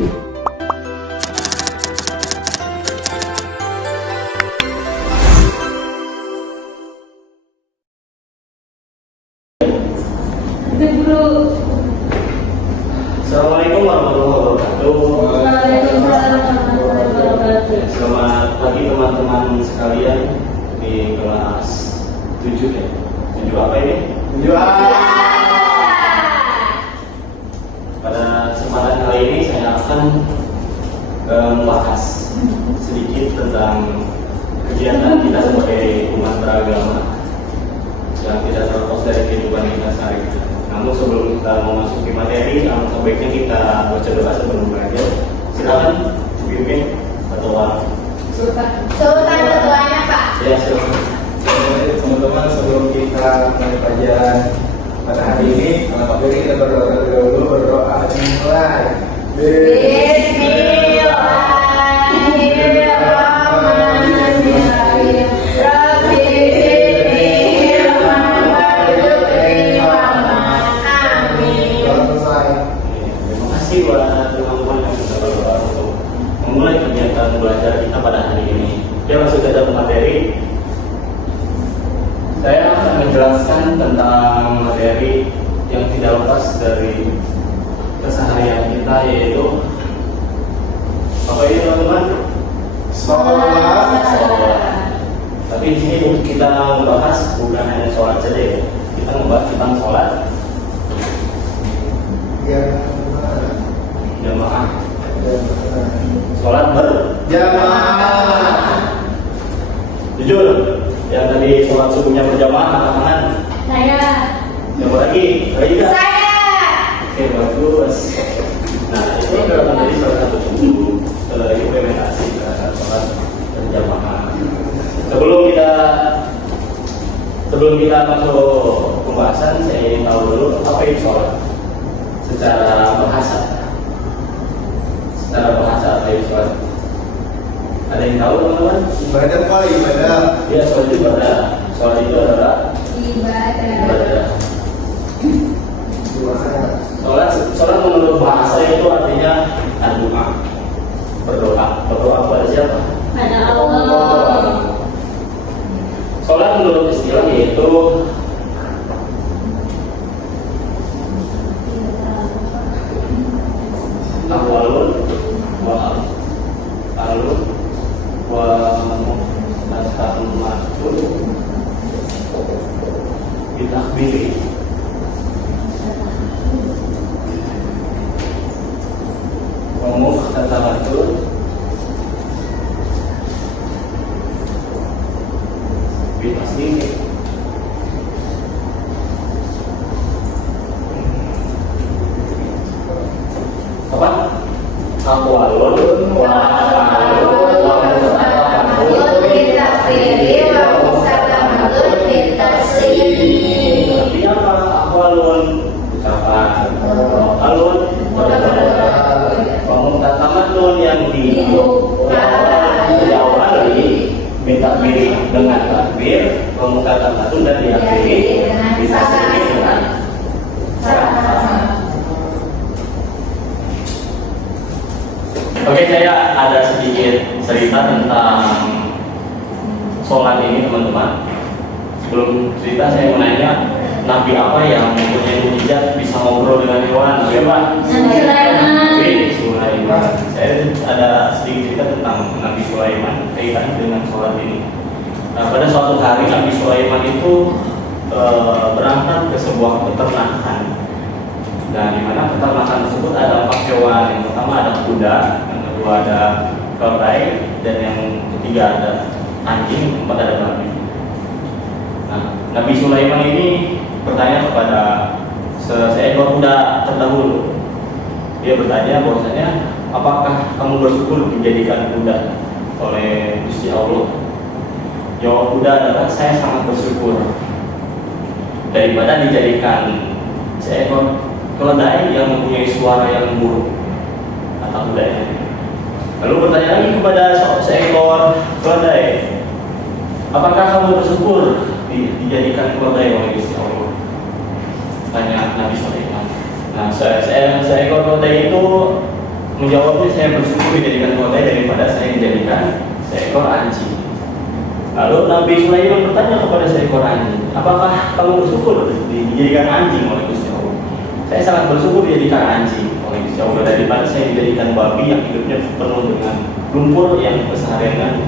Assalamualaikum warahmatullahi wabarakatuh. Waalaikumsalam warahmatullahi wabarakatuh. Selamat pagi teman-teman sekalian di kelas 7 ya. 7 apa ini? 7A. Pada kesempatan kali ini saya akan membahas sedikit tentang kegiatan kita sebagai umat beragama yang tidak terlepas dari kehidupan kita sehari-hari. Namun sebelum kita memasuki materi, alangkah baiknya kita baca doa sebelum belajar. Silakan dipimpin ketua. Sultan ketuanya Pak. Ya, silakan. Jadi teman-teman, sebelum kita mulai pelajaran pada hari ini, alangkah baiknya kita berdoa terlebih dahulu. Berdoa dimulai. Bismillahirrahmanirrahim. Rabbi Terima kasih buat teman-teman yang sudah berdoa untuk memulai kegiatan belajar kita pada hari ini. Ya, langsung saja ke materi. Saya akan menjelaskan tentang materi yang tidak lepas dari keseharian kita, yaitu apa ini teman-teman? Sholat. Tapi di sini kita membahas bukan hanya sholat saja ya. Kita membahas tentang sholat jamaah. Sholat Jamaah. jujur, yang tadi sholat subuhnya berjamaah angkat tangan. Saya. Yang lagi, saya juga. Saya. Oke, bagus. Nah, itu adalah menjadi salah satu bentuk implementasi terhadap sholat berjamaah. Sebelum kita masuk pembahasan, saya ingin tahu dulu apa itu sholat secara bahasa. Secara bahasa apa itu sholat? Ada yang tahu teman-teman? Ibadah Pak, ibadah. Ya, sholat itu ibadah. Sholat itu adalah ibadah. Sholat menurut bahasa itu artinya doa, berdoa kepada siapa? Pada Allah. Sholat menurut istilah yaitu awalun wa alun wa muhdatsamatun bitakbiri wa muhdatsamatun bitasbih. Apa? Aqwalun wa af'alun wa muhdatsamatun Bitakbiri wa muhdatsamatun bitaslim. Artinya apa? Aqwalun ucapan, alun muhdatsamatun yang diawali bitakbir dengan takbir, muhdatsamatun dan diakhiri bitaslim dengan salam. Oke, saya ada sedikit cerita tentang sholat ini teman-teman. Sebelum cerita saya mau nanya, Nabi apa yang mempunyai mukjizat bisa ngobrol dengan hewan? Nabi apa? Nabi Sulaiman. Saya ada sedikit cerita tentang Nabi Sulaiman kaitannya dengan sholat ini. Nah, pada suatu hari Nabi Sulaiman itu berangkat ke sebuah peternakan. Dan di mana peternakan tersebut ada 4 hewan. Yang pertama ada kuda, yang kedua ada keledai, dan yang ketiga ada anjing, yang keempat ada babi. Nah, Nabi Sulaiman ini bertanya kepada seekor kuda terdahulu. Dia bertanya bahwasanya, apakah kamu bersyukur dijadikan kuda oleh Gusti Allah? Jawab kuda adalah, saya sangat bersyukur daripada dijadikan seekor keledai yang mempunyai suara yang buruk atau kuda. Lalu bertanya lagi kepada seekor keledai, apakah kamu bersyukur dijadikan keledai oleh Gusti Allah? Tanya Nabi Sulaiman. Nah, seekor keledai itu menjawabnya saya bersyukur dijadikan keledai daripada saya dijadikan seekor anjing. Lalu Nabi Sulaiman bertanya kepada seekor anjing, apakah kamu bersyukur dijadikan anjing oleh Gusti Allah? Saya sangat bersyukur dijadikan anjing oleh Gusti Allah daripada saya dijadikan babi yang hidupnya penuh dengan lumpur yang keseharian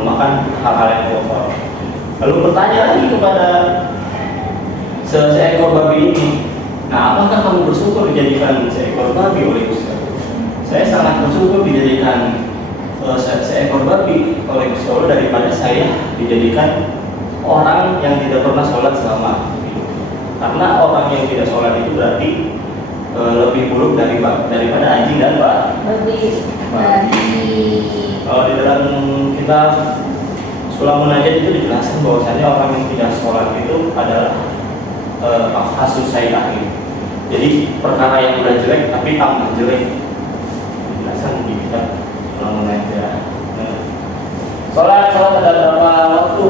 makan hal-hal yang kotor. Lalu bertanya lagi kepada seekor babi ini, nah apakah kamu bersyukur dijadikan seekor babi oleh Gusti Allah? Saya sangat bersyukur dijadikan seekor babi oleh Gusti Allah daripada saya dijadikan orang yang tidak pernah sholat selama hidup. Karena orang yang tidak sholat itu berarti lebih buruk daripada anjing dan babi. Kalau di dalam kitab Sulam Munajat itu dijelaskan bahwasanya orang yang tidak sholat itu adalah kasus saya akhir. Jadi perkara yang udah jelek tapi tambah jelek. Dijelaskan di kitab Sulam Munajat. Sholat ada berapa waktu?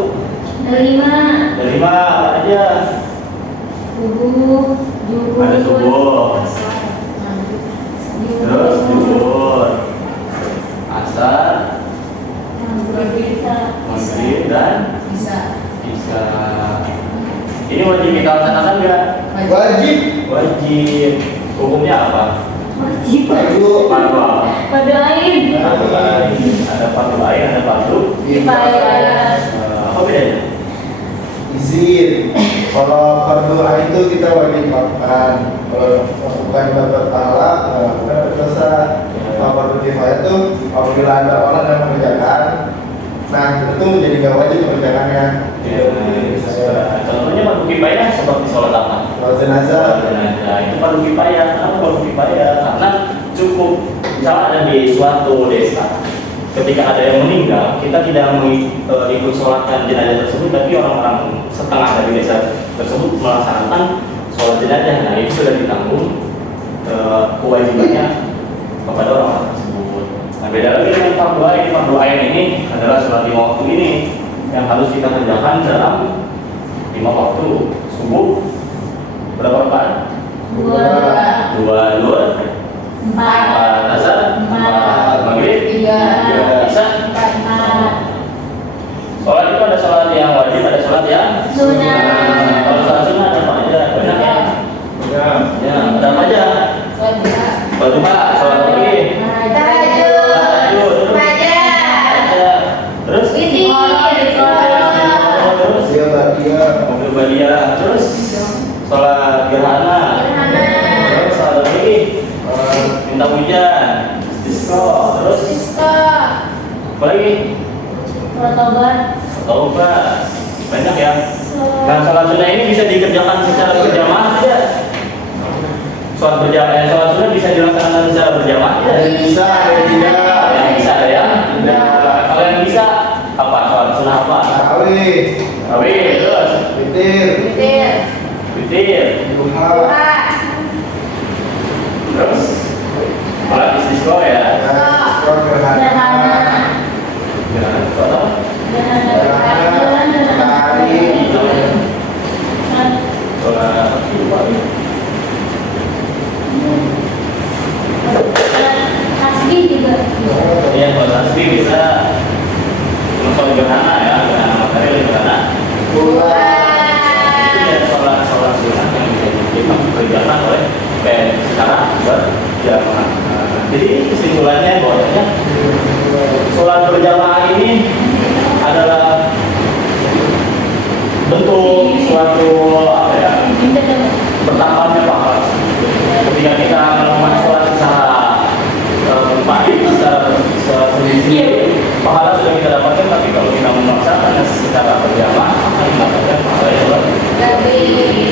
Ada 5 apa aja? Subuh, Ada subuh, terus zuhur, asar, maghrib dan isya. Ini wajib kita laksanakan nggak? Wajib. Wajib. Hukumnya apa? Fardu. Pada lain. Ada fardu ain, ada fardu. Apa bedanya? Izin. Kalau fardu ain itu kita wajib makan. Kalau bukan dapat pahala, bukan berdosa. Kalau fardu kifayah itu apabila ada orang yang mengerjakan, nah itu jadi nggak wajib mengerjakannya. Contohnya fardu kifayah seperti sholat apa? Kalau jenazah, Itu fardu kifayah. Kenapa fardu kifayah? Karena cukup misalnya ada di suatu desa, ketika ada yang meninggal, kita tidak ikut sholatkan jenazah tersebut, tapi orang-orang setengah dari desa tersebut melaksanakan sholat jenazah. Nah itu sudah ditanggung kewajibannya kepada orang tersebut. Nah beda lagi dengan fardu ain. Fardu ain ini adalah sholat 5 waktu ini yang harus kita kerjakan dalam 5 waktu. Subuh berapa rakaat? 2 zuhur, 4 asar, 4 maghrib, 3 isya, 4. Sholat itu ada sholat yang wajib, ada sholat yang Sunnah. Kalau sholat sunnah ada apa aja? Banyak ya? Ya, ada apa aja? Sholat Jumat, sholat pagi, tahajud, terus mobil badia, terus sholat gerhana, terus sholat lagi, minta hujan, istisqa, terus apa lagi? Taubat, banyak ya. Nah, sholat sunnah ini bisa dikerjakan secara berjamaah tidak? Sholat sunnah bisa dilaksanakan secara berjamaah tidak? bisa, ada tidak. Ada yang bisa, ada yang tidak. Kalau yang bisa apa? Sholat sunnah apa? Tarawih, terus witir, Duha, terus sholat istisqa ya. gerhana, Gerhana itu apa? Sholat Tasbih juga. Iya, kalau tasbih bisa. Sholat gerhana ya, gerhana matahari, gerhana. Ini ya sholat sunnah yang bisa dikerjakan oleh secara berjamaah. Jadi kesimpulannya bahwasanya sholat berjamaah ini adalah bentuk suatu apa ya, bertambahnya pahala. Ketika kita melakukan sholat secara baik, secara sendiri, pahala sudah kita dapatkan. Tapi kalau kita memaksakan secara berjamaah, maka kita dapatkan pahala yang lebih.